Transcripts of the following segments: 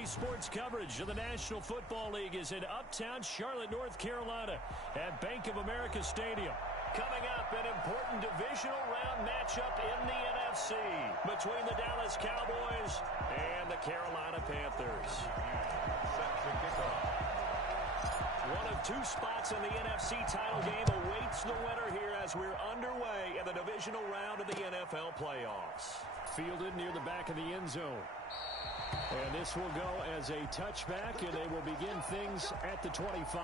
Today's sports coverage of the National Football League is in uptown Charlotte, North Carolina at Bank of America Stadium. Coming up, an important divisional round matchup in the NFC between the Dallas Cowboys and the Carolina Panthers. One of two spots in the NFC title game awaits the winner here as we're underway in the divisional round of the NFL playoffs. Fielded near the back of the end zone. And this will go as a touchback, and they will begin things at the 25.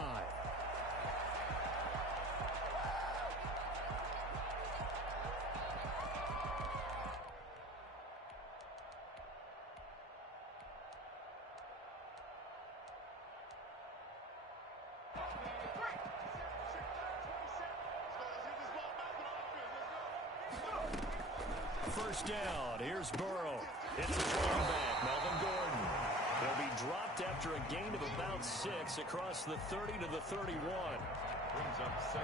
First down. Here's Burrow. It's his running back, Melvin Gordon. He'll be dropped after a gain of about 6 across the 30 to the 31.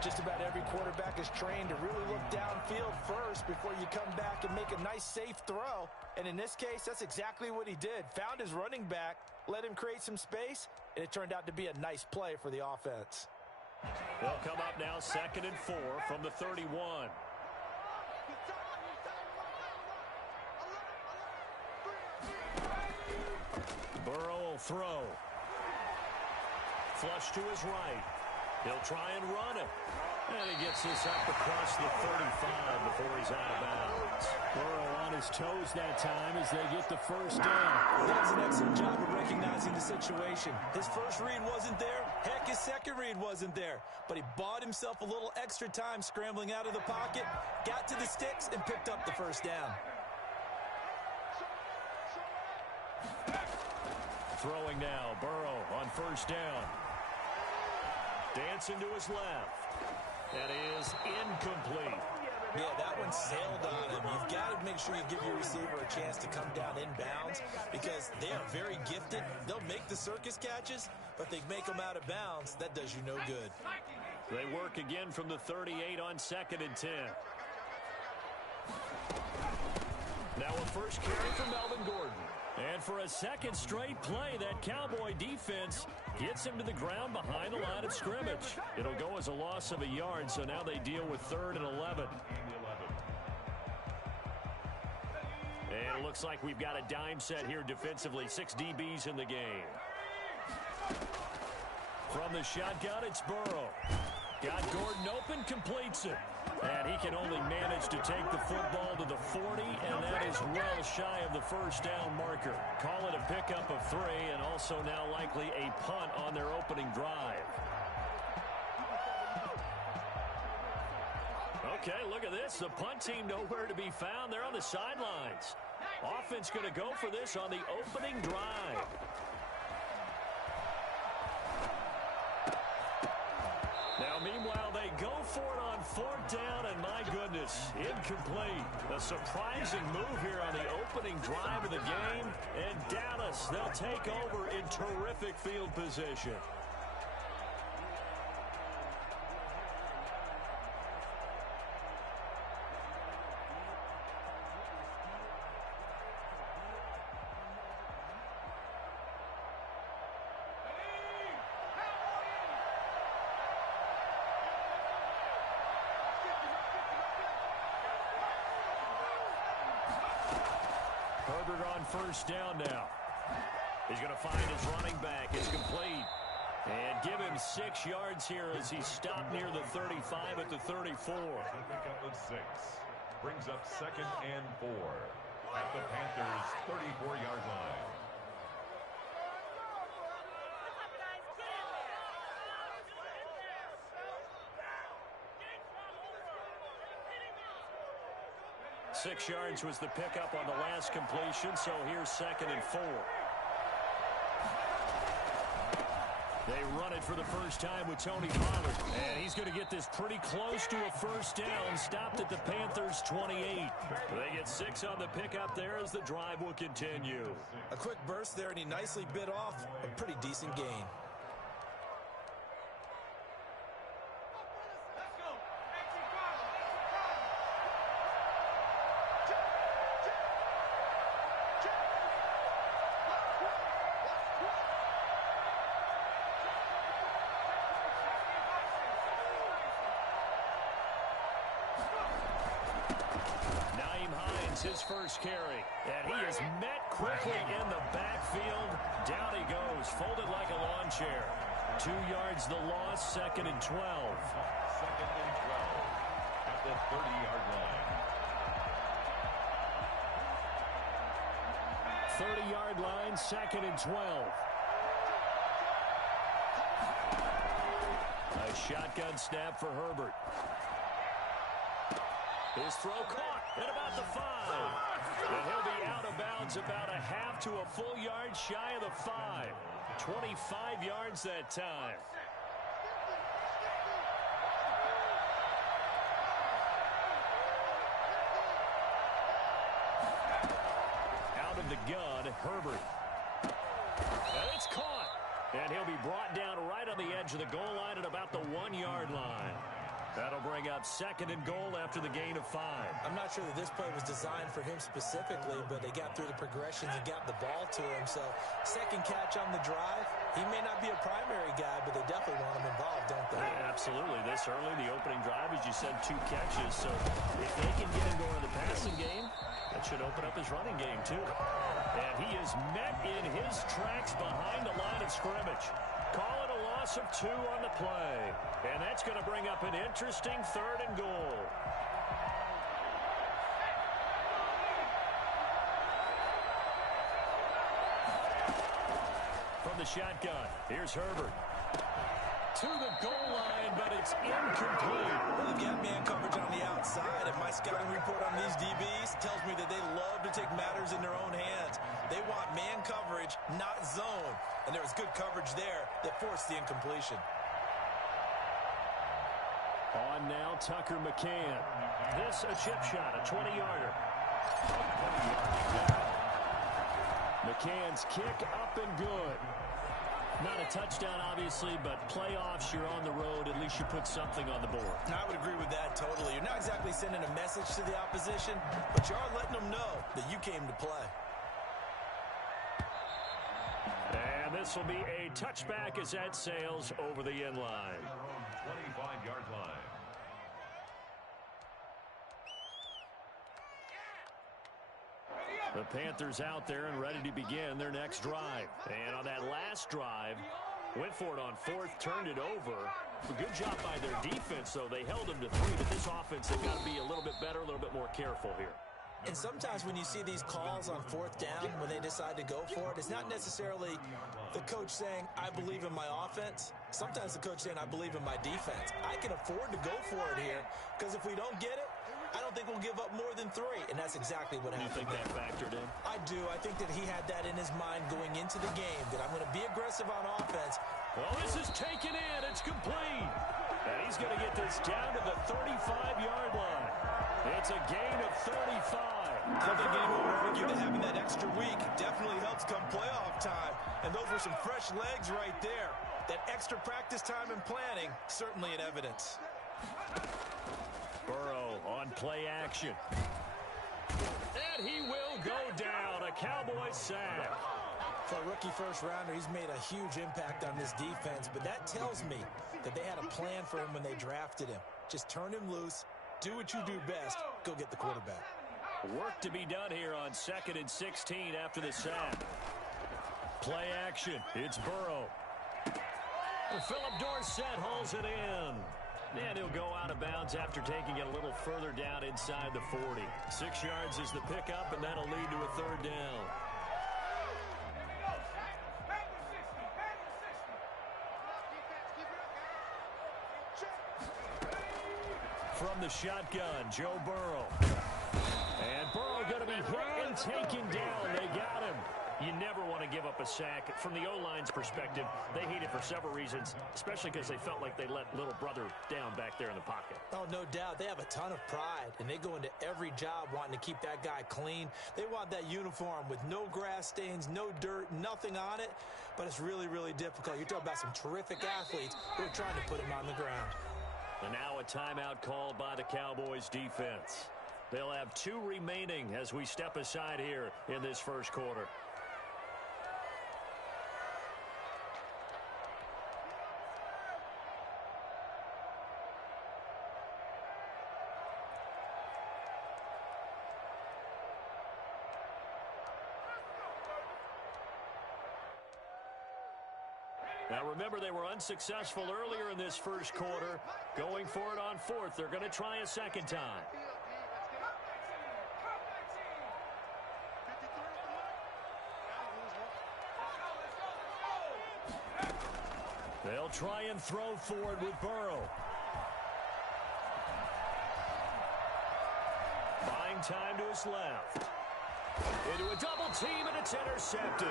Just about every quarterback is trained to really look downfield first before you come back and make a nice, safe throw. And in this case, that's exactly what he did. Found his running back, let him create some space, and it turned out to be a nice play for the offense. They'll come up now 2nd and 4 from the 31. Burrow will throw. Flush to his right. He'll try and run it. And he gets this up across the 35 before he's out of bounds. Burrow on his toes that time as they get the first down. That's an excellent job of recognizing the situation. His first read wasn't there. Heck, his second read wasn't there. But he bought himself a little extra time scrambling out of the pocket, got to the sticks, and picked up the first down. Throwing now, Burrow on first down. Dancing to his left. That is incomplete. Yeah, that one sailed on him. You've got to make sure you give your receiver a chance to come down inbounds because they are very gifted. They'll make the circus catches, but they make them out of bounds. That does you no good. They work again from the 38 on 2nd and 10. Now a first carry for Melvin Gordon. And for a second straight play, that Cowboy defense gets him to the ground behind the line of scrimmage. It'll go as a loss of a yard, so now they deal with 3rd and 11. And it looks like we've got a dime set here defensively. 6 DBs in the game. From the shotgun, it's Burrow. Got Gordon open, completes it. And he can only manage to take the football to the 40, and that is well shy of the first down marker. Call it a pickup of 3, and also now likely a punt on their opening drive. Okay, look at this. The punt team nowhere to be found. They're on the sidelines. Offense going to go for this on the opening drive. Now, meanwhile, they go for it on 4th down, and my goodness, incomplete. A surprising move here on the opening drive of the game, and Dallas, they'll take over in terrific field position. Herbert on first down now. He's going to find his running back. It's complete. And give him 6 yards here as he stopped near the 35 at the 34. Pickup of 6. Brings up 2nd and 4 at the Panthers' 34-yard line. Six yards was the pickup on the last completion, so here's 2nd and 4. They run it for the first time with Tony Pollard, and he's going to get this pretty close to a first down, stopped at the Panthers' 28. They get 6 on the pickup there as the drive will continue. A quick burst there, and he nicely bit off a pretty decent gain. Nyheim Hines, his first carry. And he is met quickly in the backfield. Down he goes, folded like a lawn chair. 2 yards the loss, 2nd and 12. 2nd and 12 at the 30-yard line. 30-yard line, 2nd and 12. A shotgun snap for Herbert. His throw caught at about the 5. And he'll be out of bounds about a half to a full yard shy of the 5. 25 yards that time. Out of the gun, Herbert. And it's caught. And he'll be brought down right on the edge of the goal line at about the 1-yard line. That'll bring up 2nd and goal after the gain of 5. I'm not sure that this play was designed for him specifically, but they got through the progressions and got the ball to him. So, second catch on the drive. He may not be a primary guy, but they definitely want him involved, don't they? Yeah, absolutely. This early, the opening drive, as you said, 2 catches. So, if they can get him going in the passing game, that should open up his running game, too. And he is met in his tracks behind the line of scrimmage. Call it a loss of 2 on the play. And that's going to bring up an interesting 3rd and goal. From the shotgun, here's Herbert. To the goal line, but it's incomplete. Well, they've got man coverage on the outside, and my scouting report on these DBs tells me that they love to take matters in their own hands. They want man coverage, not zone. And there was good coverage there that forced the incompletion. On now, Tucker McCann. This a chip shot, a 20-yarder. McCann's kick up and good. Not a touchdown, obviously, but playoffs, you're on the road. At least you put something on the board. I would agree with that totally. You're not exactly sending a message to the opposition, but you are letting them know that you came to play. And this will be a touchback as that sails over the end line. 25-yard line. The Panthers out there and ready to begin their next drive. And on that last drive, went for it on 4th, turned it over. A good job by their defense, though. They held them to 3, but this offense, they've got to be a little bit better, a little bit more careful here. And sometimes when you see these calls on 4th down, when they decide to go for it, it's not necessarily the coach saying, I believe in my offense. Sometimes the coach saying, I believe in my defense. I can afford to go for it here, because if we don't get it, I don't think we'll give up more than 3, and that's exactly what happened. You think that factored in? I do. I think that he had that in his mind going into the game, that I'm going to be aggressive on offense. Well, this is taken in. It's complete. And he's going to get this down to the 35-yard line. It's a gain of 35. I don't think anyone would argue that having that extra week definitely helps come playoff time. And those were some fresh legs right there. That extra practice time and planning, certainly in evidence. Burrow on play action. And he will go down. A Cowboys sack. For a rookie first-rounder, he's made a huge impact on this defense, but that tells me that they had a plan for him when they drafted him. Just turn him loose, do what you do best, go get the quarterback. Work to be done here on 2nd and 16 after the sack. Play action. It's Burrow. And Philip Dorsett hauls it in. And he'll go out of bounds after taking it a little further down inside the 40. 6 yards is the pickup, and that'll lead to a 3rd down. From the shotgun, Joe Burrow. And Burrow going to be hit and taken down. They got him. You never want to give up a sack. From the O-line's perspective, they hate it for several reasons, especially because they felt like they let little brother down back there in the pocket. Oh, no doubt. They have a ton of pride, and they go into every job wanting to keep that guy clean. They want that uniform with no grass stains, no dirt, nothing on it, but it's really, really difficult. You're talking about some terrific athletes who are trying to put him on the ground. And now a timeout called by the Cowboys defense. They'll have 2 remaining as we step aside here in this first quarter. Now remember, they were unsuccessful earlier in this first quarter. Going for it on fourth. They're going to try a second time. They'll try and throw forward with Burrow. Buying time to his left. Into a double team, and it's intercepted.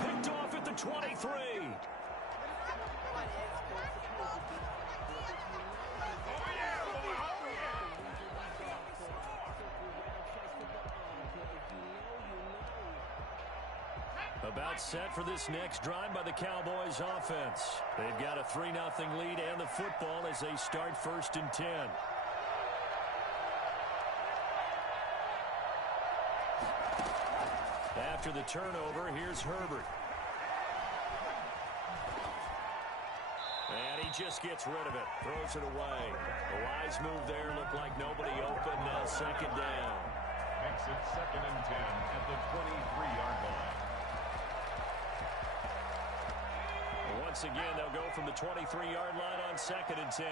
Picked off at the 23. About set for this next drive by the Cowboys offense. They've got a 3-0 lead and the football as they start 1st and 10. After the turnover, here's Herbert. And he just gets rid of it. Throws it away. The wise move there. Looked like nobody open. Now 2nd down. Makes it 2nd and 10 at the 23-yard line. Once again, they'll go from the 23-yard line on 2nd and 10.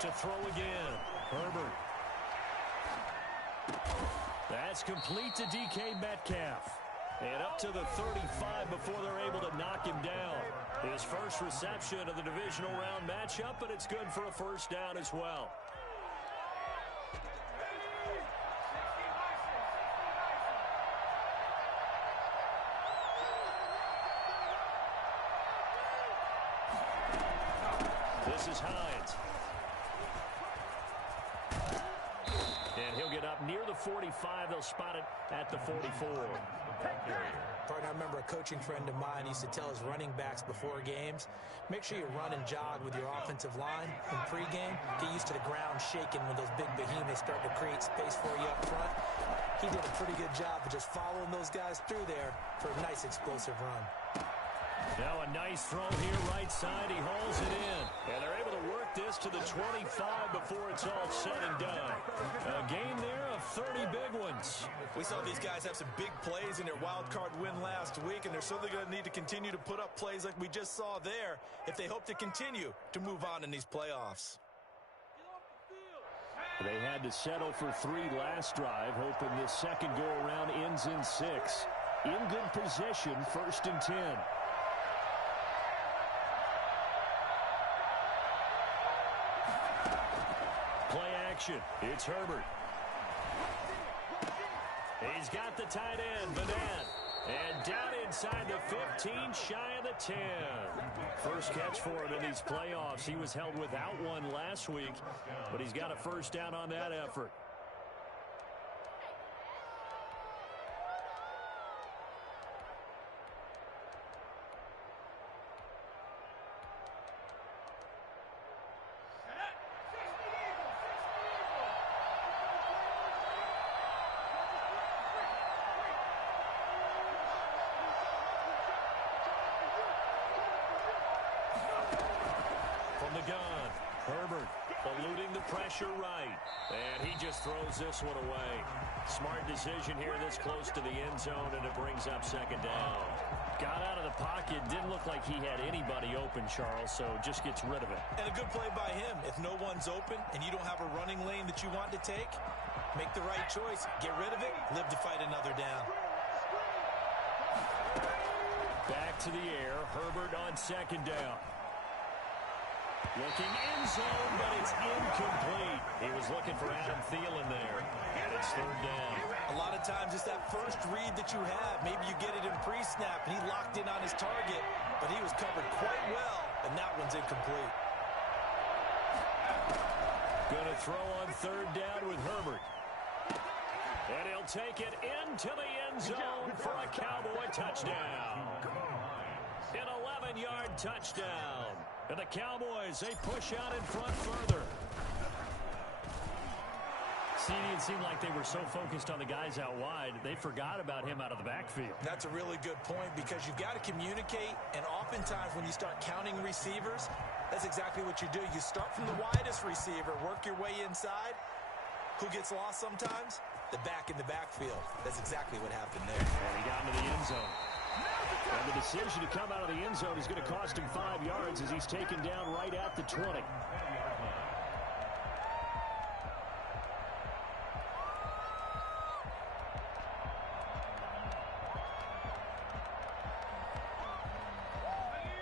To throw again. Herbert. That's complete to DK Metcalf. And up to the 35 before they're able to knock him down. His first reception of the divisional round matchup, but it's good for a 1st down as well. This is Hines. And he'll get up near the 45. They'll spot it at the 44. Partner, I remember a coaching friend of mine used to tell his running backs before games, make sure you run and jog with your offensive line in pregame. Get used to the ground shaking when those big behemoths start to create space for you up front. He did a pretty good job of just following those guys through there for a nice explosive run. Now a nice throw here right side. He hauls it in. And they're able to work this to the 25 before it's all said and done. A game there of 30 big ones. We saw these guys have some big plays in their wild card win last week, and they're certainly going to need to continue to put up plays like we just saw there if they hope to continue to move on in these playoffs. They had to settle for 3 last drive, hoping this second go-around ends in 6. In good position, 1st and 10. Play action. It's Herbert. He's got the tight end, Vanette. And down inside the 15, shy of the 10. First catch for him in these playoffs. He was held without one last week, but he's got a 1st down on that effort. Gun. Herbert eluding the pressure right. And he just throws this one away. Smart decision here this close to the end zone, and it brings up 2nd down. Got out of the pocket. Didn't look like he had anybody open, Charles, so just gets rid of it. And a good play by him. If no one's open and you don't have a running lane that you want to take, make the right choice. Get rid of it. Live to fight another down. Back to the air. Herbert on 2nd down. Looking end zone, but it's incomplete. He was looking for Adam Thielen there, and it's 3rd down. A lot of times it's that first read that you have. Maybe you get it in pre-snap, and he locked in on his target, but he was covered quite well, and that one's incomplete. Going to throw on 3rd down with Herbert. And he'll take it into the end zone for a Cowboy touchdown. An 11-yard touchdown. And the Cowboys, they push out in front further. See, it seemed like they were so focused on the guys out wide, they forgot about him out of the backfield. That's a really good point because you've got to communicate, and oftentimes when you start counting receivers, that's exactly what you do. You start from the widest receiver, work your way inside, who gets lost sometimes? The back in the backfield. That's exactly what happened there. And he got into the end zone. And the decision to come out of the end zone is going to cost him 5 yards as he's taken down right at the 20.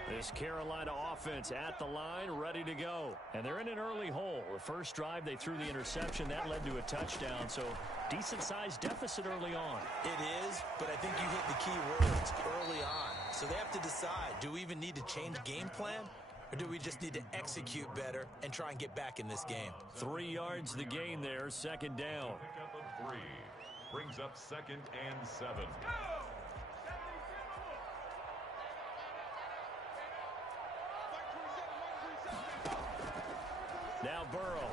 This Carolina offense at the line, ready to go. And they're in an early hole. The first drive, they threw the interception. That led to a touchdown, so decent-sized deficit early on. It is, but I think you hit the key words early on. So they have to decide, do we even need to change game plan? Or do we just need to execute better and try and get back in this game? 3 yards the gain there, second down. Pickup of 3 brings up 2nd and 7. Now Burrow.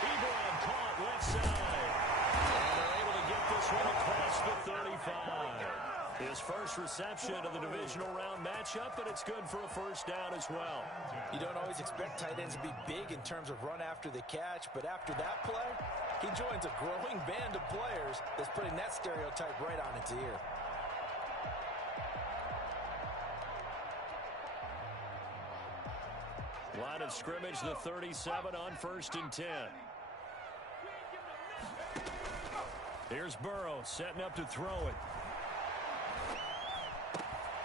Ebron caught left side. And they're able to get this one across the 35. His first reception of the divisional round matchup, but it's good for a first down as well. You don't always expect tight ends to be big in terms of run after the catch, but after that play, he joins a growing band of players that's putting that stereotype right on its ear. Line of scrimmage, the 37 on 1st and 10. Here's Burrow setting up to throw it.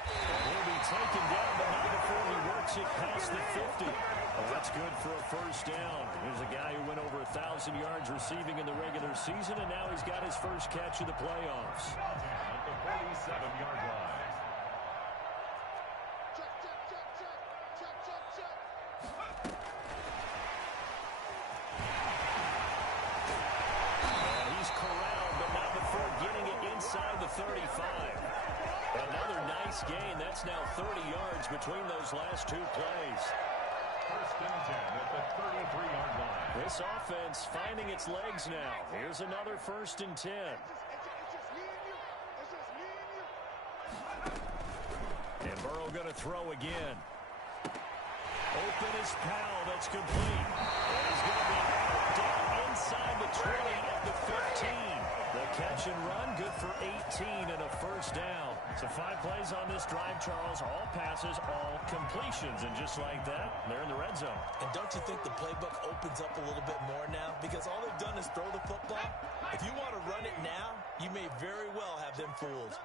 And he'll be taken down, but not before he works it past the 50. Well, that's good for a first down. Here's a guy who went over 1,000 yards receiving in the regular season, and now he's got his first catch of the playoffs. At the 47-yard line. Inside the 35. Another nice gain. That's now 30 yards between those last 2 plays. 1st and 10 at the 33-yard line. This offense finding its legs now. Here's another 1st and 10. And Burrow going to throw again. Open is Powell. That's complete. And he's going to be down inside the 20 at the 15. The catch and run, good for 18 and a first down. So 5 plays on this drive, Charles. All passes, all completions. And just like that, they're in the red zone. And don't you think the playbook opens up a little bit more now? Because all they've done is throw the football. If you want to run it now, you may very well have them fooled.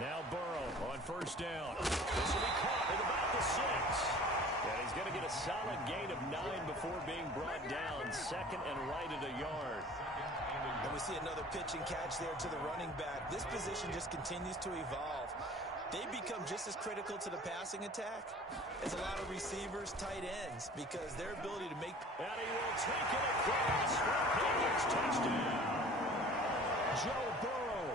Now Burrow on first down. This will be caught at about the 6. And he's going to get a solid gain of 9 before being brought down. 2nd and right at a yard. And we see another pitch and catch there to the running back. This position just continues to evolve. They become just as critical to the passing attack as a lot of receivers, tight ends, because their ability to make... And he will take it across for a Panthers touchdown. Joe Burrow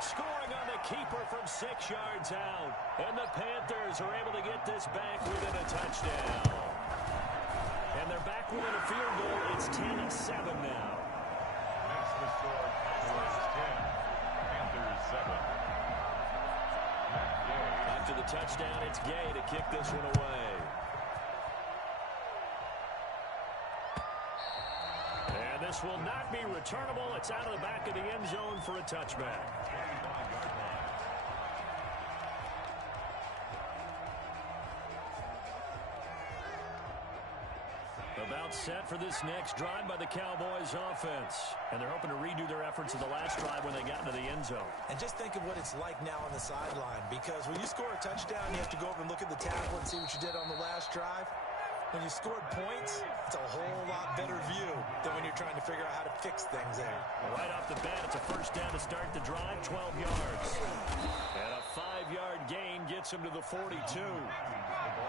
scoring on the keeper from 6 yards out. And the Panthers are able to get this back within a touchdown. And they're back within a field goal. It's 10-7 now. Makes the score Cowboys 10, Panthers 7. After the touchdown, it's Gay to kick this one away. And this will not be returnable. It's out of the back of the end zone for a touchback. About set for this next drive by the Cowboys offense. And they're hoping to redo their efforts of the last drive when they got into the end zone. And just think of what it's like now on the sideline, because when you score a touchdown, you have to go over and look at the tackle and see what you did on the last drive. When you scored points, it's a whole lot better view than when you're trying to figure out how to fix things there. Right off the bat, it's a first down to start the drive, 12 yards. And a 5-yard gain gets him to the 42.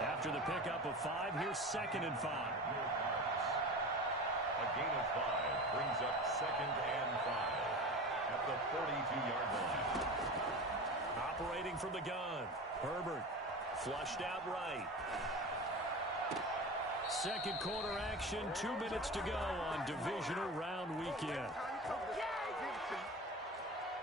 After the pickup of 5, here's 2nd and 5. A gain of 5 brings up 2nd and 5 at the 42-yard line. Operating from the gun, Herbert flushed out right. Second quarter action, 2 minutes to go on divisional round weekend.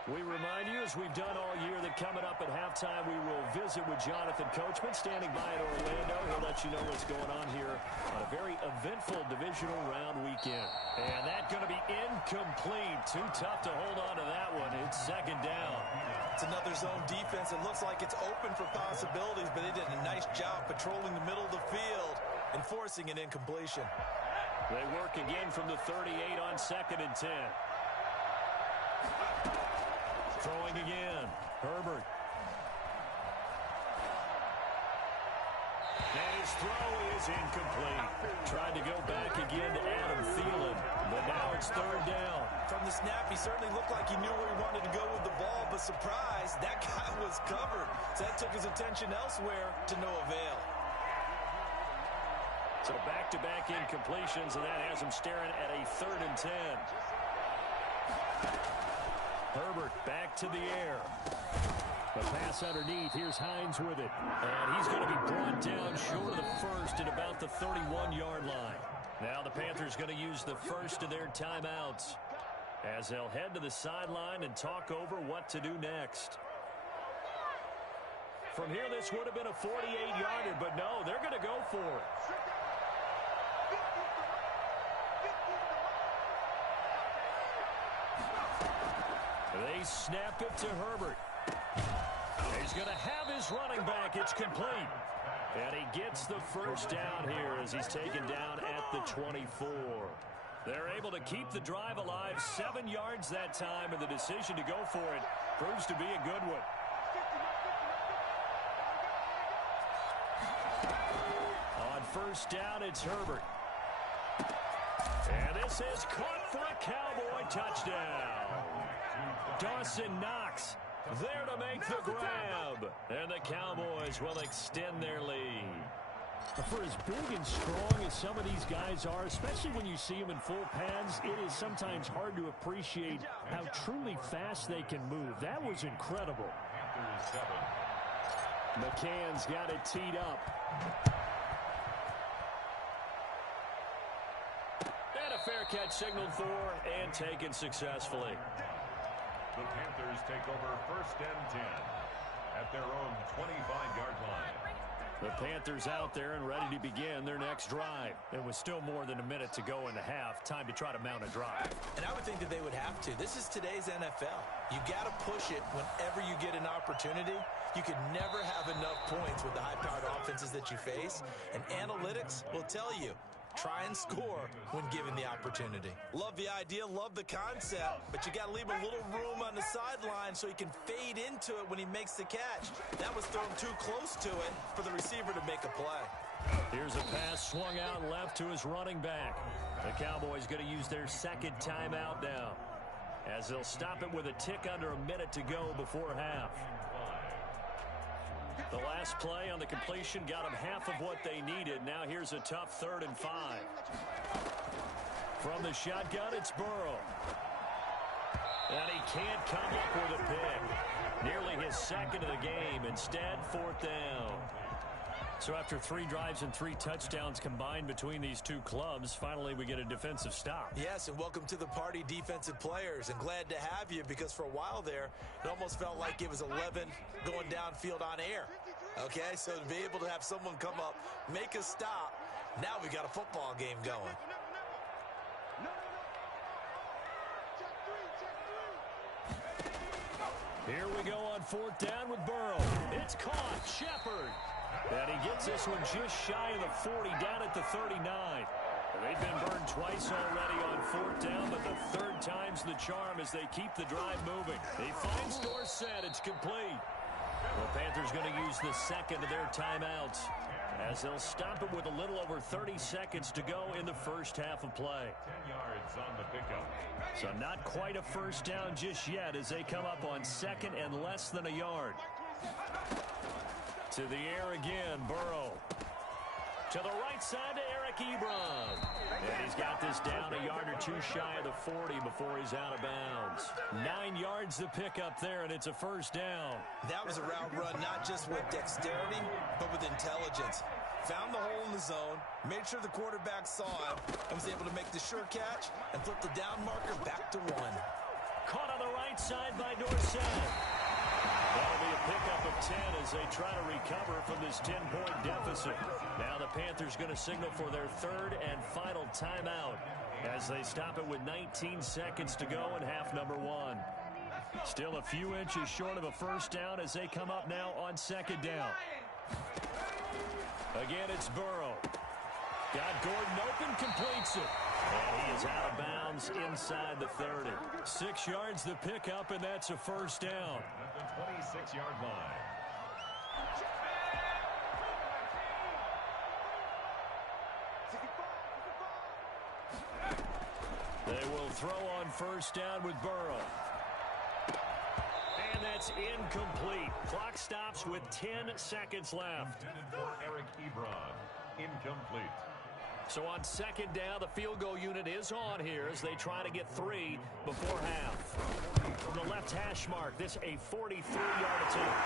We remind you, as we've done all year, that coming up at halftime, we will visit with Jonathan Coachman, standing by in Orlando. He'll let you know what's going on here on a very eventful divisional round weekend. And that's going to be incomplete. Too tough to hold on to that one. It's second down. It's another zone defense. It looks like it's open for possibilities, but they did a nice job patrolling the middle of the field and forcing an incompletion. They work again from the 38 on 2nd and 10. Throwing again. Herbert. And his throw is incomplete. Tried to go back again to Adam Thielen, but now it's 3rd down. From the snap, he certainly looked like he knew where he wanted to go with the ball, but surprise, that guy was covered. So that took his attention elsewhere to no avail. So back-to-back incompletions, and that has him staring at a 3rd and 10. Herbert back to the air. The pass underneath. Here's Hines with it. And he's going to be brought down short of the first at about the 31-yard line. Now the Panthers going to use the first of their timeouts as they'll head to the sideline and talk over what to do next. From here, this would have been a 48-yarder, but no, they're going to go for it. They snap it to Herbert. He's going to have his running back. It's complete. And he gets the first down here as he's taken down at the 24. They're able to keep the drive alive. 7 yards that time, and the decision to go for it proves to be a good one. On first down, it's Herbert. And this is caught for a Cowboy touchdown. Dawson Knox there to make the grab. And the Cowboys will extend their lead. For as big and strong as some of these guys are, especially when you see them in full pads, it is sometimes hard to appreciate how truly fast they can move. That was incredible. McCann's got it teed up. And a fair catch signaled for and taken successfully. The Panthers take over 1st and 10 at their own 25-yard line. The Panthers out there and ready to begin their next drive. It was still more than a minute to go in the half. Time to try to mount a drive. And I would think that they would have to. This is today's NFL. You got to push it whenever you get an opportunity. You could never have enough points with the high-powered offenses that you face. And analytics will tell you, try and score when given the opportunity. Love the idea, love the concept, but you got to leave a little room on the sideline so he can fade into it when he makes the catch. That was thrown too close to it for the receiver to make a play. Here's a pass swung out left to his running back. The Cowboys going to use their 2nd timeout now, as they'll stop it with a tick under a minute to go before half. The last play on the completion got them half of what they needed. Now here's a tough 3rd and 5. From the shotgun, it's Burrow. And he can't come up with a pick. Nearly his 2nd of the game. Instead, 4th down. So after 3 drives and 3 touchdowns combined between these two clubs, finally we get a defensive stop. Yes, and welcome to the party, defensive players. And glad to have you, because for a while there, it almost felt like it was 11 going downfield on air. Okay, so to be able to have someone come up, make a stop, now we got a football game going. Here we go on 4th down with Burrow. It's caught. Shepard. And he gets this one just shy of the 40, down at the 39. They've been burned twice already on 4th down, but the 3rd time's the charm as they keep the drive moving. He finds Dorsett. It's complete. The Panthers going to use the 2nd of their timeouts, as they'll stop it with a little over 30 seconds to go in the first half of play. 10 yards on the pickup. So not quite a first down just yet as they come up on 2nd and less than a yard. To the air again, Burrow. To the right side to Eric Ebron. And he's got this down a yard or 2 shy of the 40 before he's out of bounds. 9 yards to pick up there, and it's a first down. That was a route run, not just with dexterity, but with intelligence. Found the hole in the zone, made sure the quarterback saw him, and was able to make the sure catch and flip the down marker back to 1. Caught on the right side by Dorsett. That'll be a pickup of 10 as they try to recover from this 10-point deficit. Now the Panthers going to signal for their third and final timeout as they stop it with 19 seconds to go in half number one. Still a few inches short of a first down as they come up now on second down. Again, it's Burrow. Got Gordon open, completes it. And he is out of bounds inside the 30. 6 yards the pickup, and that's a first down. At the 26-yard line. They will throw on first down with Burrow. And that's incomplete. Clock stops with 10 seconds left. Intended for Eric Ebron. Incomplete. So on second down, the field goal unit is on here as they try to get 3 before half. From the left hash mark, this a 43-yard attempt.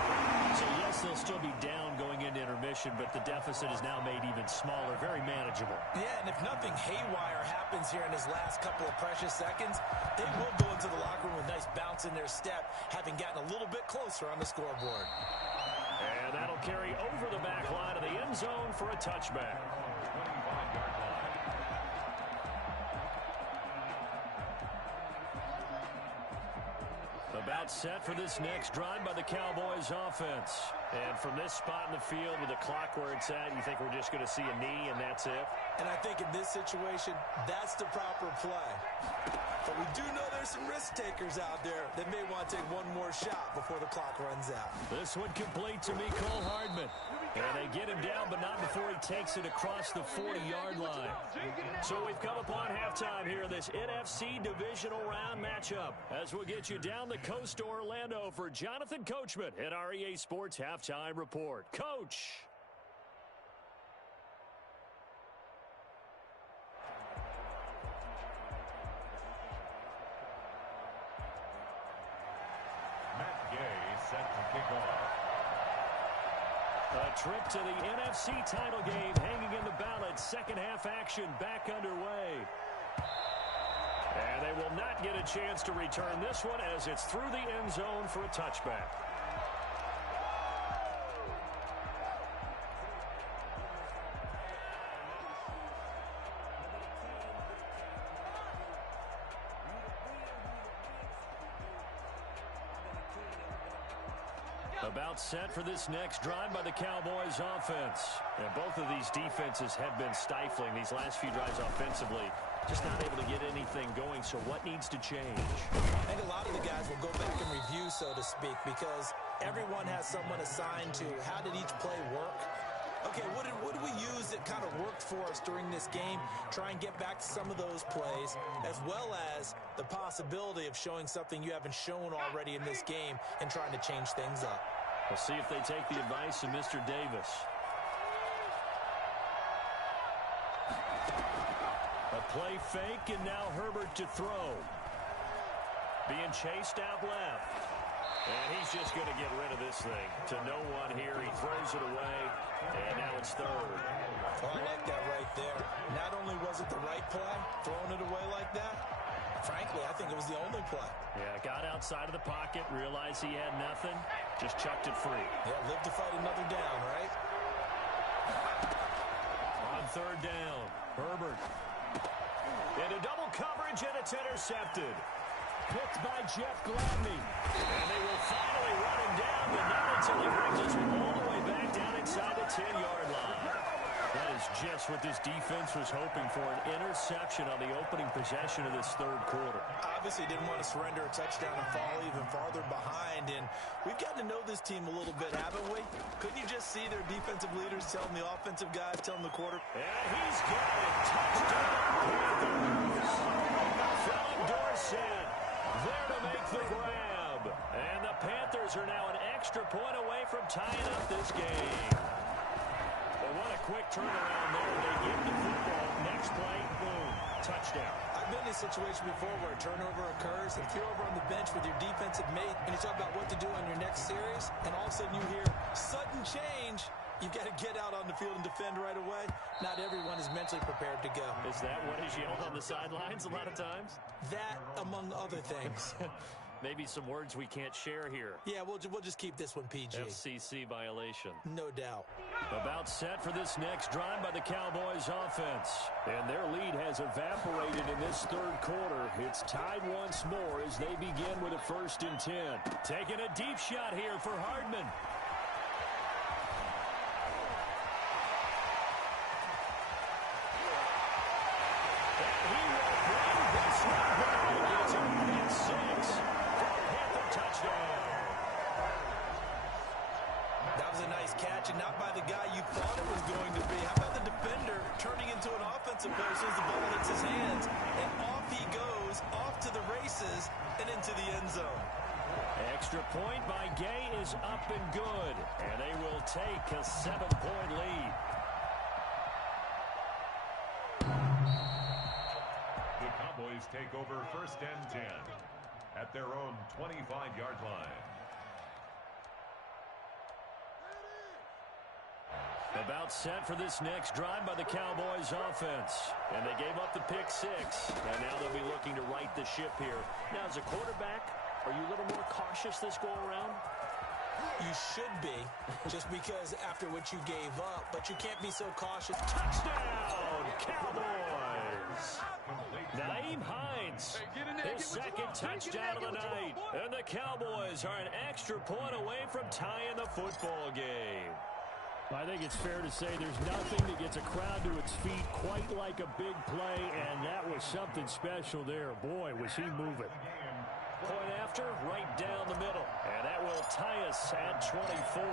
So yes, they'll still be down going into intermission, but the deficit is now made even smaller, very manageable. Yeah, and if nothing haywire happens here in his last couple of precious seconds, they will go into the locker room with a nice bounce in their step, having gotten a little bit closer on the scoreboard. And that'll carry over the back line of the end zone for a touchback. 25-yard line. About set for this next drive by the Cowboys offense. And from this spot in the field with the clock where it's at, you think we're just going to see a knee and that's it? And I think in this situation, that's the proper play. But we do know there's some risk takers out there that may want to take one more shot before the clock runs out. This one complete to Mecole Hardman. And they get him down, but not before he takes it across the 40-yard line. So we've come upon halftime here in this NFC Divisional Round matchup. As we'll get you down the coast to Orlando for Jonathan Coachman at our EA Sports Halftime Report. Coach. Matt Gay set to kick off. A trip to the NFC title game hanging in the balance. Second half action back underway. And they will not get a chance to return this one as it's through the end zone for a touchback. About set for this next drive by the Cowboys offense. And both of these defenses have been stifling these last few drives offensively. Just not able to get anything going, so what needs to change? I think a lot of the guys will go back and review, so to speak, because everyone has someone assigned to how did each play work. Okay, what did we use that kind of worked for us during this game? Try and get back to some of those plays, as well as the possibility of showing something you haven't shown already in this game and trying to change things up. We'll see if they take the advice of Mr. Davis. A play fake, and now Herbert to throw. Being chased out left. And he's just going to get rid of this thing to no one here. He throws it away, and now it's third. Oh, I like that right there. Not only was it the right play, throwing it away like that, frankly, I think it was the only play. Yeah, got outside of the pocket, realized he had nothing, just chucked it free. Yeah, live to fight another down, right? On third down, Herbert. Into double coverage, and it's intercepted. Picked by Jeff Gladney. And they will finally run him down, but not until he brings us all the way back down inside the 10-yard line. That is just what this defense was hoping for, an interception on the opening possession of this third quarter. Obviously didn't want to surrender a touchdown and fall even farther behind, and we've gotten to know this team a little bit, haven't we? Couldn't you just see their defensive leaders telling the offensive guys, telling the quarter? And he's got it. Touchdown, Panthers. Philip Dorsett there to make the grab. And the Panthers are now an extra point away from tying up this game. But what a quick turnaround there. They give the football. Next play, boom, touchdown. I've been in a situation before where a turnover occurs, and if you're over on the bench with your defensive mate and you talk about what to do on your next series, and all of a sudden you hear sudden change, You've got to get out on the field and defend right away. Not everyone is mentally prepared to go. Is that what is yelled on the sidelines a lot of times? That, among other things. Maybe some words we can't share here. Yeah, we'll just keep this one PG. FCC violation. No doubt. About set for this next drive by the Cowboys offense. And their lead has evaporated in this third quarter. It's tied once more as they begin with a 1st and 10. Taking a deep shot here for Hardman. Catch and not by the guy you thought it was going to be. How about the defender turning into an offensive player as soon as the ball hits his hands, and off he goes, off to the races and into the end zone. Extra point by Gay is up and good, and they will take a 7-point lead. The Cowboys take over 1st and 10 at their own 25-yard line. About set for this next drive by the Cowboys offense. And they gave up the pick 6. And now they'll be looking to right the ship here. Now, as a quarterback, are you a little more cautious this go around? You should be, just because after what you gave up. But you can't be so cautious. Touchdown, Cowboys! Naeem Hines, his 2nd touchdown of the night. And the Cowboys are an extra point away from tying the football game. I think it's fair to say there's nothing that gets a crowd to its feet quite like a big play, and that was something special there. Boy, was he moving. Point after, right down the middle, and that will tie us at 24.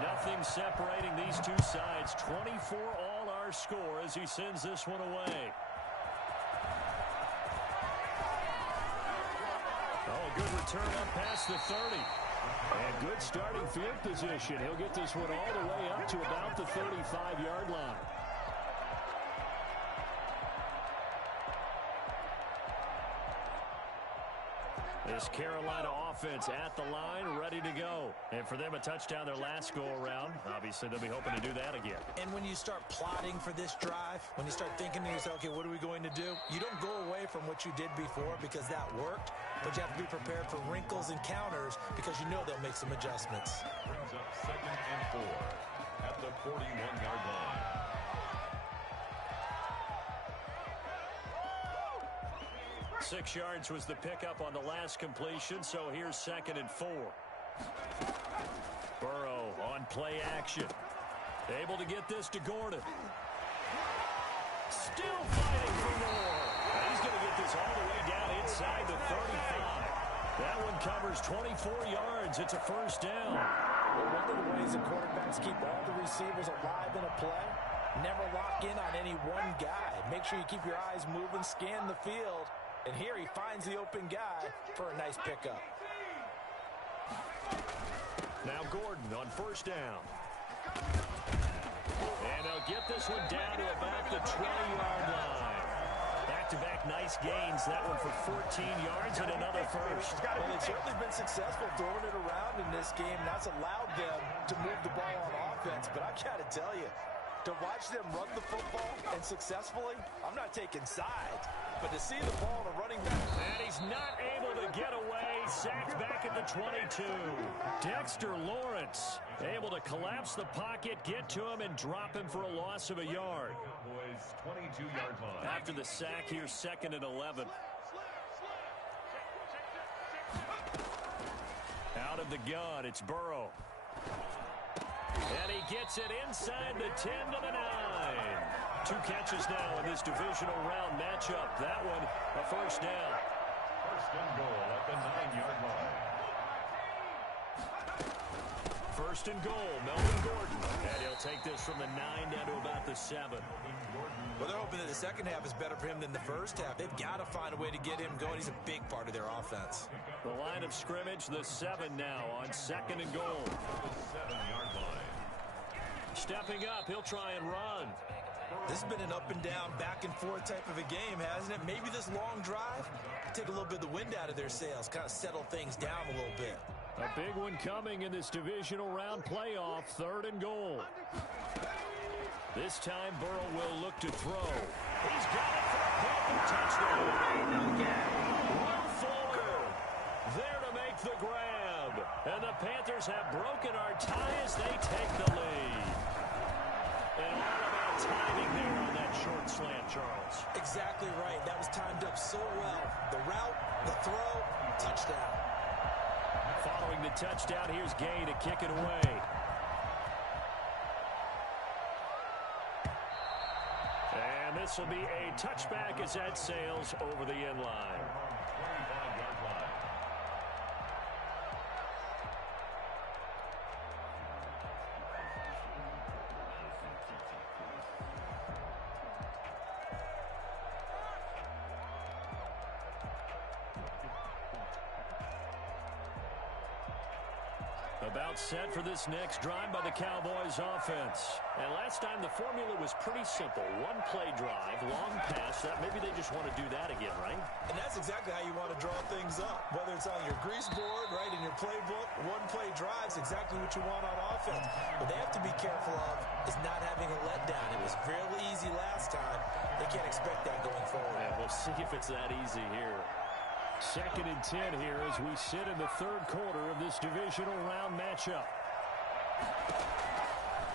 Nothing separating these two sides. 24 all our score as he sends this one away. Oh, good return up past the 30. And good starting field position. He'll get this one all the way up to about the 35-yard line. This Carolina offense at the line, ready to go. And for them, a touchdown their last go-around. Obviously, they'll be hoping to do that again. And when you start plotting for this drive, when you start thinking to yourself, okay, what are we going to do? You don't go away from what you did before because that worked, but you have to be prepared for wrinkles and counters because you know they'll make some adjustments. Brings up 2nd and 4 at the 41-yard line. Six yards was the pickup on the last completion, so here's 2nd and 4. Burrow on play action. Able to get this to Gordon. Still fighting for more. And he's going to get this all the way down inside the 35. That one covers 24 yards. It's a 1st down. Well, one of the ways the quarterbacks keep all the receivers alive in a play, never lock in on any one guy. Make sure you keep your eyes moving, scan the field. And here he finds the open guy for a nice pickup. Now Gordon on 1st down. And they'll get this one down to about the 20-yard line. Back-to-back nice gains. That one for 14 yards and another 1st. Well, they've certainly been successful throwing it around in this game. That's allowed them to move the ball on offense. But I've got to tell you, to watch them run the football and successfully, I'm not taking sides. But to see the ball to running back. And he's not able to get away. Sacked back at the 22. Dexter Lawrence able to collapse the pocket, get to him, and drop him for a loss of a yard. Boys, 22-yard line. After the sack, here's 2nd and 11. Out of the gun, it's Burrow. And he gets it inside the 10 to the 9. 2 catches now in this divisional round matchup. That one, a 1st down. 1st and goal at the 9-yard line. 1st and goal, Melvin Gordon. And he'll take this from the 9 down to about the 7. Well, they're hoping that the second half is better for him than the first half. They've got to find a way to get him going. He's a big part of their offense. The line of scrimmage, the 7 now on 2nd and goal. 7-yard line. Stepping up, he'll try and run. This has been an up-and-down, back-and-forth type of a game, hasn't it? Maybe this long drive take a little bit of the wind out of their sails, kind of settle things down a little bit. A big one coming in this divisional round playoff, 3rd and goal. This time Burrow will look to throw. He's got it for a Panther touchdown. Will Fuller there to make the grab. And the Panthers have broken our tie as they take the lead. And all about timing there on that short slant, Charles. Exactly right. That was timed up so well. The route, the throw, touchdown. Following the touchdown, here's Gay to kick it away. And this will be a touchback as that sails over the end line. About set for this next drive by the Cowboys offense. And last time the formula was pretty simple. One play drive, long pass. That maybe they just want to do that again, right? And that's exactly how you want to draw things up. Whether it's on your grease board, right, in your playbook, one play drive is exactly what you want on offense. What they have to be careful of is not having a letdown. It was fairly easy last time. They can't expect that going forward. Yeah, we'll see if it's that easy here. 2nd and 10 here as we sit in the 3rd quarter of this divisional round matchup.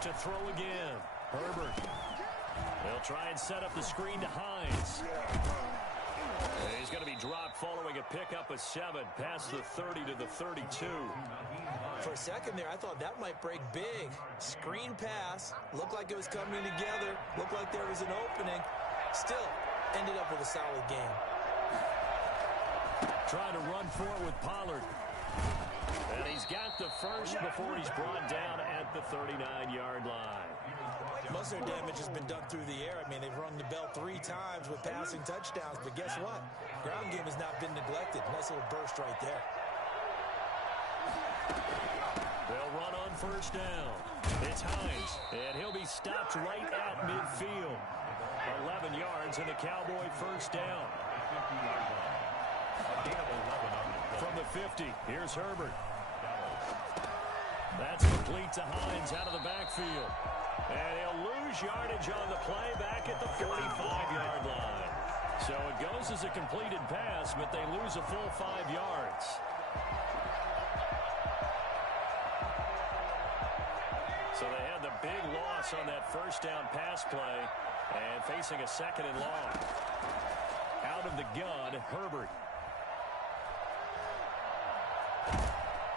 To throw again. Herbert. They'll try and set up the screen to Hines. And he's going to be dropped following a pickup of 7 past the 30 to the 32. For a second there, I thought that might break big. Screen pass. Looked like it was coming together. Looked like there was an opening. Still, ended up with a solid game. Trying to run for it with Pollard. And he's got the first before he's brought down at the 39-yard line. Most of their damage has been done through the air. I mean, they've rung the bell 3 times with passing touchdowns, but guess what? Ground game has not been neglected. Nice little burst right there. They'll run on 1st down. It's Hines, and he'll be stopped right at midfield. 11 yards and a Cowboy 1st down. From the 50, here's Herbert. That's complete to Hines out of the backfield. And he'll lose yardage on the play back at the 45-yard line. So it goes as a completed pass, but they lose a full 5 yards. So they had the big loss on that 1st down pass play and facing a 2nd and long. Out of the gun, Herbert.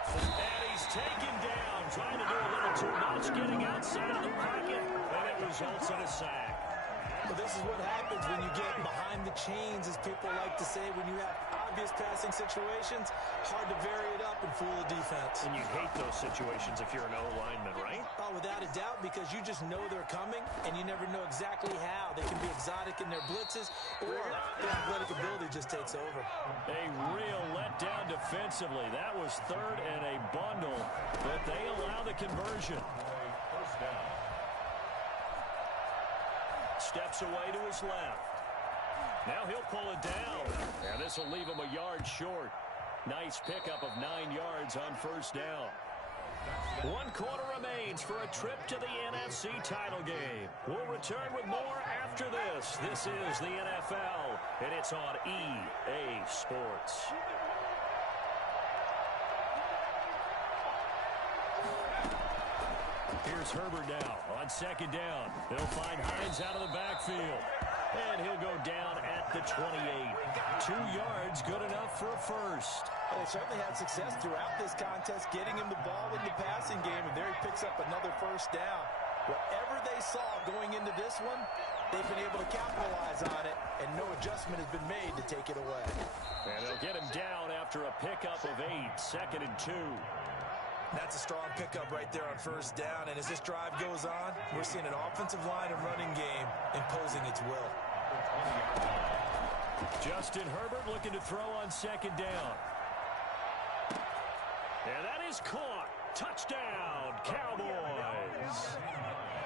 And he's taken down, trying to do a little too much, getting outside of the pocket, and it results in a sack. Well, this is what happens when you get behind the chains, as people like to say, when you have obvious passing situations. Hard to vary it up and fool the defense. And you hate those situations if you're an O-lineman, right? Oh, without a doubt, because you just know they're coming, and you never know exactly how. They can be exotic in their blitzes, or their athletic ability just takes over. A real letdown defensively. That was 3rd and a bundle, but they allow the conversion. Steps away to his left. Now he'll pull it down. And this will leave him a yard short. Nice pickup of 9 yards on 1st down. 1 quarter remains for a trip to the NFC title game. We'll return with more after this. This is the NFL, and it's on EA Sports. Here's Herbert now on 2nd down. They'll find Hines out of the backfield. And he'll go down at the 28. 2 yards, good enough for a first. Well, they certainly had success throughout this contest, getting him the ball in the passing game, and there he picks up another 1st down. Whatever they saw going into this one, they've been able to capitalize on it, and no adjustment has been made to take it away. And they'll get him down after a pickup of 8, 2nd and 2. That's a strong pickup right there on 1st down, and as this drive goes on, we're seeing an offensive line and running game imposing its will. Justin Herbert looking to throw on 2nd down. And that is caught. Touchdown, Cowboys.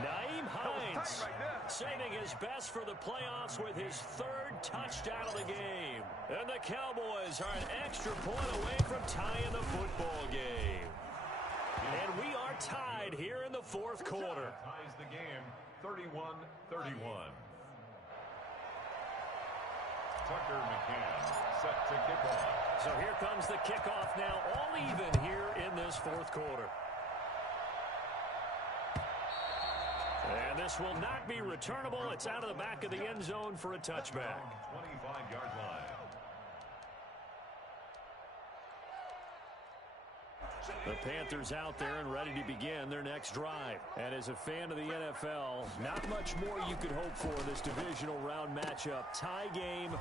Naeem Hines saving his best for the playoffs with his third touchdown of the game. And the Cowboys are an extra point away from tying the football game. And we are tied here in the fourth quarter. Ties the game 31-31. Tucker McCann set to kick off. So here comes the kickoff now, all even here in this fourth quarter. And this will not be returnable. It's out of the back of the end zone for a touchback. 25-yard line. The Panthers out there and ready to begin their next drive. And as a fan of the NFL, not much more you could hope for in this divisional round matchup. Tie game,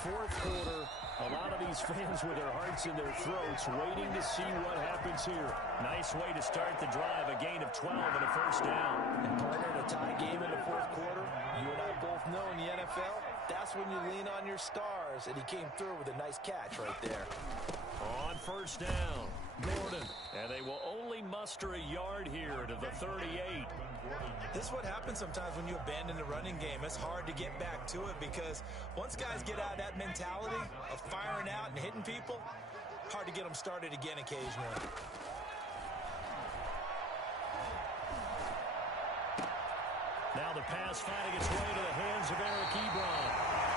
fourth quarter. A lot of these fans with their hearts in their throats waiting to see what happens here. Nice way to start the drive, a gain of 12 and a first down. And partner, in a tie game in the fourth quarter, you and I both know in the NFL, that's when you lean on your stars. And he came through with a nice catch right there. On first down, Gordon. And they will only muster a yard here to the 38. This is what happens sometimes when you abandon the running game. It's hard to get back to it because once guys get out of that mentality of firing out and hitting people, hard to get them started again occasionally. Now the pass finding its way to the hands of Eric Ebron.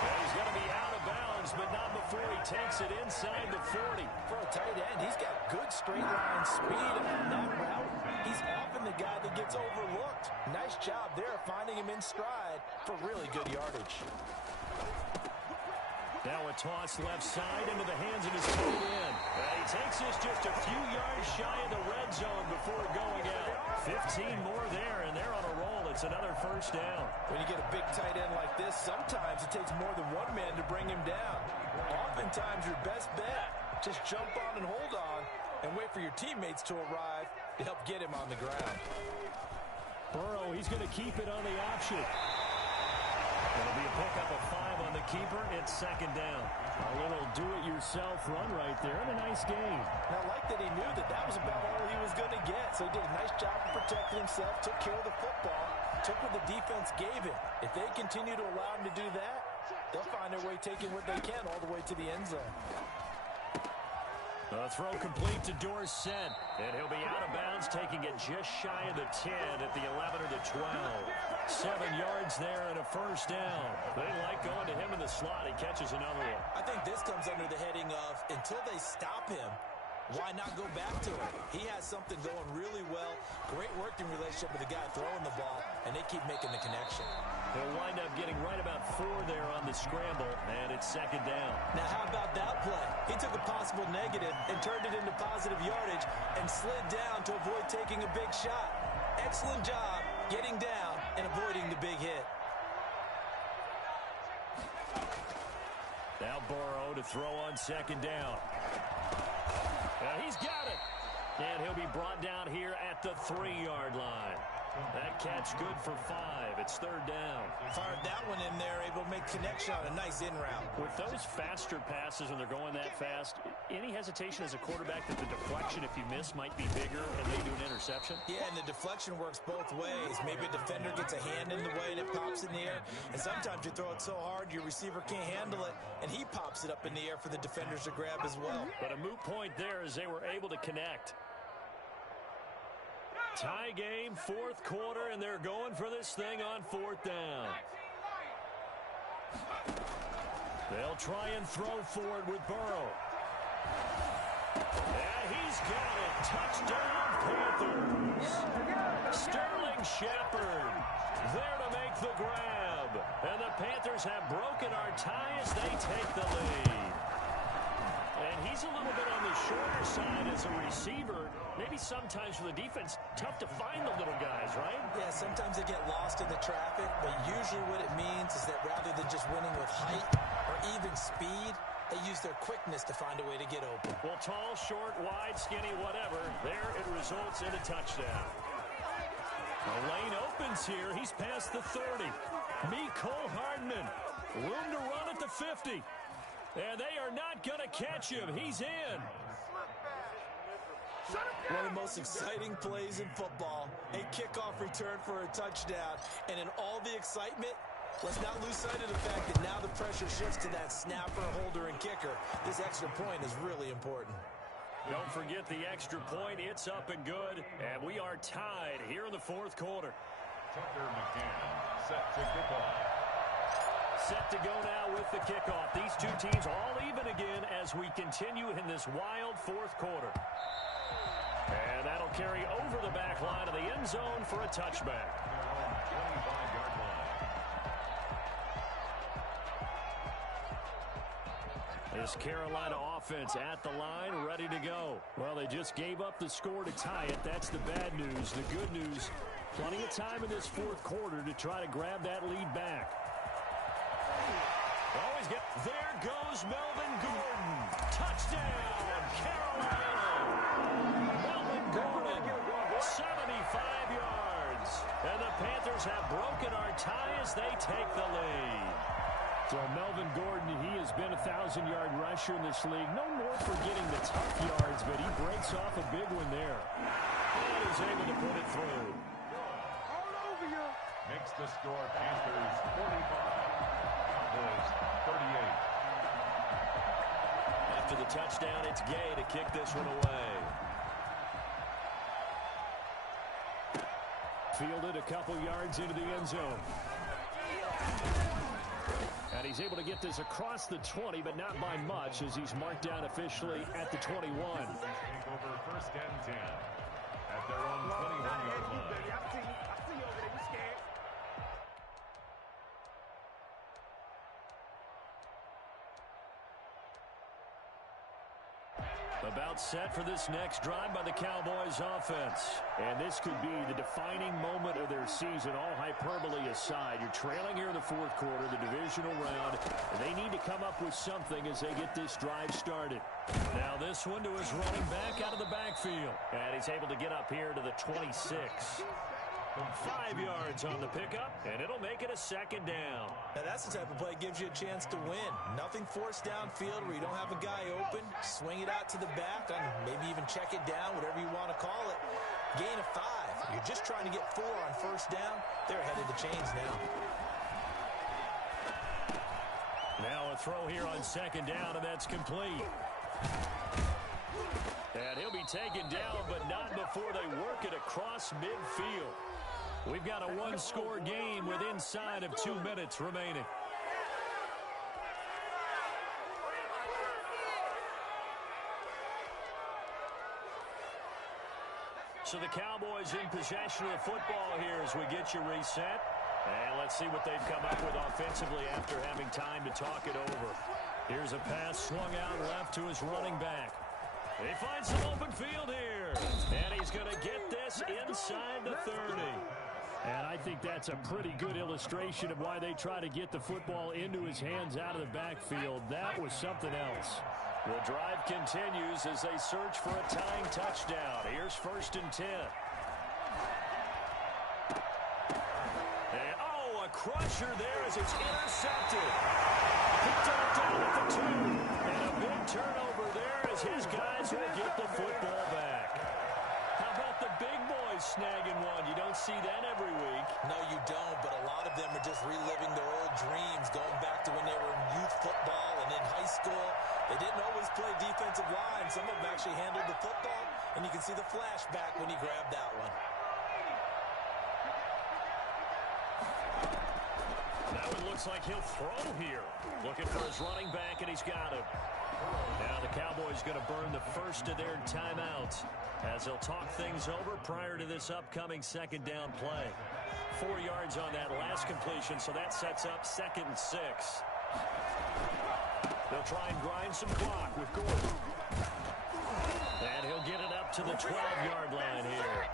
And he's going to be out of bounds, but not before he takes it inside the 40. For a tight end, he's got good straight line speed on that route. He's often the guy that gets overlooked. Nice job there finding him in stride for really good yardage. Now a toss left side into the hands of his tight end. He takes this just a few yards shy of the red zone before going out. 15 more there, and they're on a roll. It's another first down. When you get a big tight end like this, sometimes it takes more than one man to bring him down. Oftentimes, your best bet, just jump on and hold on and wait for your teammates to arrive to help get him on the ground. Burrow, he's going to keep it on the option. It'll be a pickup of 5 on the keeper. It's second down. A little do-it-yourself run right there and a nice gain. Now, I like that he knew that that was about all he was going to get. So he did a nice job of protecting himself, took care of the football, took what the defense gave him. If they continue to allow him to do that, they'll find their way taking what they can all the way to the end zone. The throw complete to Dorsett, and he'll be out of bounds, taking it just shy of the 10 at the 11 or the 12. 7 yards there and a first down. They like going to him in the slot. He catches another one. I think this comes under the heading of, until they stop him, why not go back to him? He has something going really well. Great working relationship with the guy throwing the ball, and they keep making the connection. He'll wind up getting right about 4 there on the scramble, and it's second down. Now, how about that play? He took a possible negative and turned it into positive yardage and slid down to avoid taking a big shot. Excellent job getting down and avoiding the big hit. Now Burrow to throw on second down. He's got it. And he'll be brought down here at the 3-yard line. That catch good for 5. It's third down. Fired that one in there, able to make connection on a nice in route. With those faster passes when they're going that fast, any hesitation as a quarterback that the deflection, if you miss, might be bigger and they do an interception? Yeah, and the deflection works both ways. Maybe a defender gets a hand in the way and it pops in the air. And sometimes you throw it so hard your receiver can't handle it, and he pops it up in the air for the defenders to grab as well. But a moot point there as they were able to connect. Tie game, fourth quarter, and they're going for this thing on fourth down. They'll try and throw forward with Burrow. And he's got it. Touchdown, Panthers. Sterling Shepard there to make the grab. And the Panthers have broken our tie as they take the lead. And he's a little bit on the shorter side as a receiver. Maybe sometimes for the defense, tough to find the little guys, right? Yeah, sometimes they get lost in the traffic, but usually what it means is that rather than just winning with height or even speed, they use their quickness to find a way to get open. Well, tall, short, wide, skinny, whatever, there it results in a touchdown. The lane opens here. He's past the 30. Mecole Hardman, room to run at the 50. And they are not going to catch him. He's in. One of the most exciting plays in football, a kickoff return for a touchdown. And in all the excitement, let's not lose sight of the fact that now the pressure shifts to that snapper, holder, and kicker. This extra point is really important. Don't forget the extra point. It's up and good. And we are tied here in the fourth quarter. Tucker McCann set to kick off. Set to go now with the kickoff. These two teams all even again as we continue in this wild fourth quarter. And that'll carry over the back line of the end zone for a touchback. 25-yard line. This Carolina offense at the line, ready to go. Well, they just gave up the score to tie it. That's the bad news. The good news, plenty of time in this fourth quarter to try to grab that lead back. There goes Melvin Gordon. Touchdown, Carolina. Melvin Gordon, 75 yards. And the Panthers have broken our tie as they take the lead. So Melvin Gordon, he has been a 1,000-yard rusher in this league. No more for getting the tough yards, but he breaks off a big one there. And is able to put it through. Makes the score Panthers 45. Cowboys 38. After the touchdown, it's Gay to kick this one away. Fielded a couple yards into the end zone. And he's able to get this across the 20, but not by much as he's marked down officially at the 21. Take over first and 10 at their own 21-yard line. About set for this next drive by the Cowboys offense. And this could be the defining moment of their season, all hyperbole aside. You're trailing here in the fourth quarter, the divisional round. And they need to come up with something as they get this drive started. Now this one to his running back out of the backfield. And he's able to get up here to the 26. 5 yards on the pickup, and it'll make it a second down. Now that's the type of play that gives you a chance to win. Nothing forced downfield where you don't have a guy open. Swing it out to the back, and maybe even check it down, whatever you want to call it. Gain of 5. You're just trying to get 4 on first down. They're ahead of the chains now. Now a throw here on second down, and that's complete. And he'll be taken down, but not before they work it across midfield. We've got a one-score game with inside of 2 minutes remaining. So the Cowboys in possession of the football here as we get you reset. And let's see what they've come up with offensively after having time to talk it over. Here's a pass swung out left to his running back. He finds some open field here. And he's going to get this inside the 30. And I think that's a pretty good illustration of why they try to get the football into his hands out of the backfield. That was something else. The drive continues as they search for a tying touchdown. Here's first and 10. And, oh, a crusher there as it's intercepted. Picked up down at the 2. And a big turnover there as his guys will get the football back. How about the big boys snagging one? You don't see that every week. No, you don't, but a lot of them are just reliving their old dreams, going back to when they were in youth football and in high school. They didn't always play defensive line. Some of them actually handled the football, and you can see the flashback when he grabbed that one. Now it looks like he'll throw here. Looking for his running back, and he's got him. Now the Cowboys going to burn the first of their timeouts as they'll talk things over prior to this upcoming second down play. 4 yards on that last completion, so that sets up 2nd and 6. They'll try and grind some clock with Gordon. And he'll get it up to the 12-yard line here.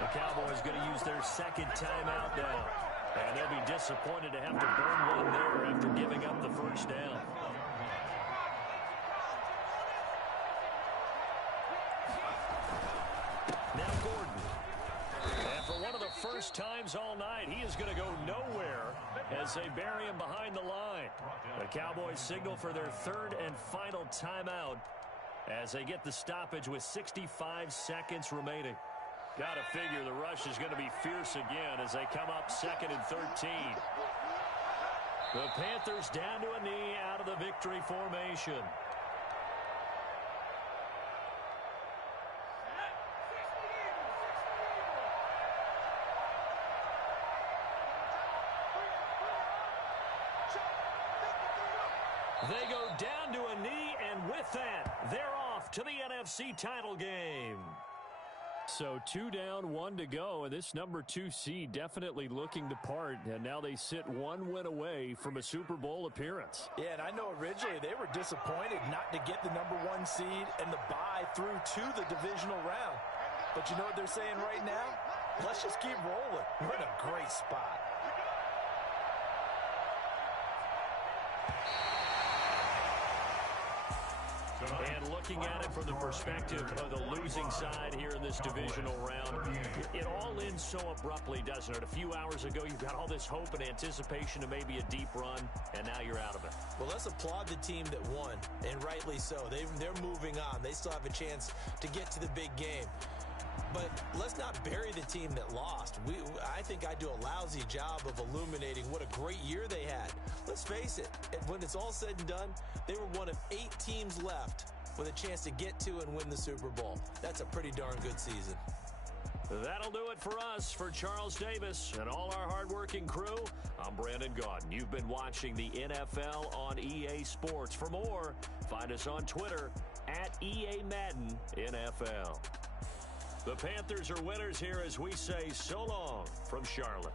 The Cowboys going to use their second timeout now. And they'll be disappointed to have to burn one there after giving up the first down. Now Gordon. And for one of the first times all night, he is going to go nowhere as they bury him behind the line. The Cowboys signal for their 3rd and final timeout as they get the stoppage with 65 seconds remaining. Got to figure the rush is going to be fierce again as they come up 2nd and 13. The Panthers down to a knee out of the victory formation. They go down to a knee, and with that, they're off to the NFC title game. So 2 down, 1 to go, and this number 2 seed definitely looking the part, and now they sit 1 win away from a Super Bowl appearance. Yeah, and I know originally they were disappointed not to get the number 1 seed and the bye through to the divisional round. But you know what they're saying right now? Let's just keep rolling. We're in a great spot. And looking at it from the perspective of the losing side here in this divisional round, it all ends so abruptly, doesn't it? A few hours ago, you've got all this hope and anticipation of maybe a deep run, and now you're out of it. Well, let's applaud the team that won, and rightly so. They're moving on. They still have a chance to get to the big game. But let's not bury the team that lost. I think I do a lousy job of illuminating what a great year they had. Let's face it, when it's all said and done, they were one of 8 teams left with a chance to get to and win the Super Bowl. That's a pretty darn good season. That'll do it for us. For Charles Davis and all our hardworking crew, I'm Brandon Gaudin. You've been watching the NFL on EA Sports. For more, find us on Twitter at EA Madden NFL. The Panthers are winners here as we say so long from Charlotte.